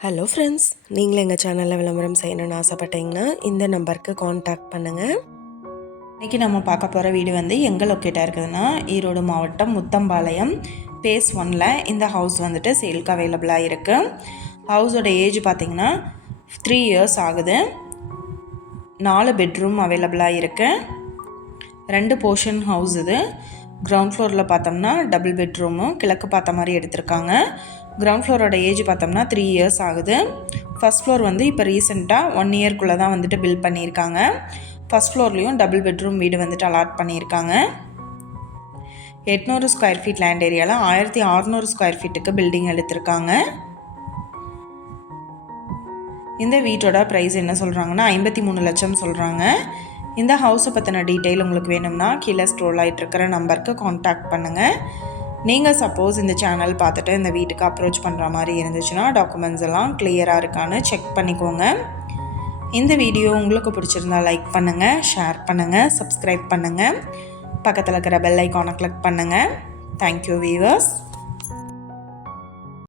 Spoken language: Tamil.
ஹலோ ஃப்ரெண்ட்ஸ் நீங்களும் எங்கள் சேனலில் விளம்பரம் செய்யணும்னு ஆசைப்பட்டீங்கன்னா இந்த நம்பருக்கு காண்டாக்ட் பண்ணுங்கள் இன்றைக்கி நம்ம பார்க்க போகிற வீடு வந்து எங்கே லொக்கேட்டாக இருக்குதுன்னா ஈரோடு மாவட்டம் முத்தம்பாளையம் பேஸ் ஒனில் இந்த ஹவுஸ் வந்துட்டு சேல்க்கு அவைலபிளாக இருக்குது ஹவுஸோட ஏஜ் பார்த்திங்கன்னா த்ரீ இயர்ஸ் ஆகுது. நாலு பெட்ரூம் அவைலபிளாக இருக்குது ரெண்டு போர்ஷன் ஹவுஸ் இது. கிரவுண்ட் ஃப்ளோரில் பார்த்தோம்னா டபுள் பெட்ரூமும் கிழக்கு பார்த்த மாதிரி எடுத்திருக்காங்க. கிரவுண்ட் ஃப்ளோரோட ஏஜ் பார்த்தோம்னா த்ரீ இயர்ஸ் ஆகுது. ஃபஸ்ட் ஃப்ளோர் வந்து இப்போ ரீசெண்டாக ஒன் இயர்க்குள்ளே தான் வந்துட்டு பில்ட் பண்ணியிருக்காங்க. ஃபஸ்ட் ஃப்ளோர்லேயும் டபுள் பெட்ரூம் வீடு வந்துட்டு அலாட் பண்ணியிருக்காங்க. எட்நூறு ஸ்கொயர் ஃபீட் லேண்ட் ஏரியாவில் ஆயிரத்தி அறநூறு ஸ்கொயர் ஃபீட்டுக்கு பில்டிங் எடுத்திருக்காங்க. இந்த வீட்டோட ப்ரைஸ் என்ன சொல்கிறாங்கன்னா ஐம்பத்தி மூணு லட்சம் சொல்கிறாங்க இந்த ஹவுஸை பற்றின டீட்டெயில் உங்களுக்கு வேணும்னா கீழே ஸ்ட்ரோல் ஆகிட்டு இருக்கிற நம்பருக்கு காண்டாக்ட் பண்ணுங்கள் நீங்கள் சப்போஸ் இந்த சேனல் பார்த்துட்டு இந்த வீட்டுக்கு அப்ரோச் பண்ணுற மாதிரி இருந்துச்சுன்னா டாக்குமெண்ட்ஸ் எல்லாம் கிளியராக இருக்கான்னு செக் பண்ணிக்கோங்க. இந்த வீடியோ உங்களுக்கு பிடிச்சிருந்தா லைக் பண்ணுங்கள் ஷேர் பண்ணுங்கள் சப்ஸ்கிரைப் பண்ணுங்கள் பக்கத்தில் இருக்கிற பெல் ஐக்கானை கிளிக் பண்ணுங்கள் தேங்க்யூ வீவர்ஸ்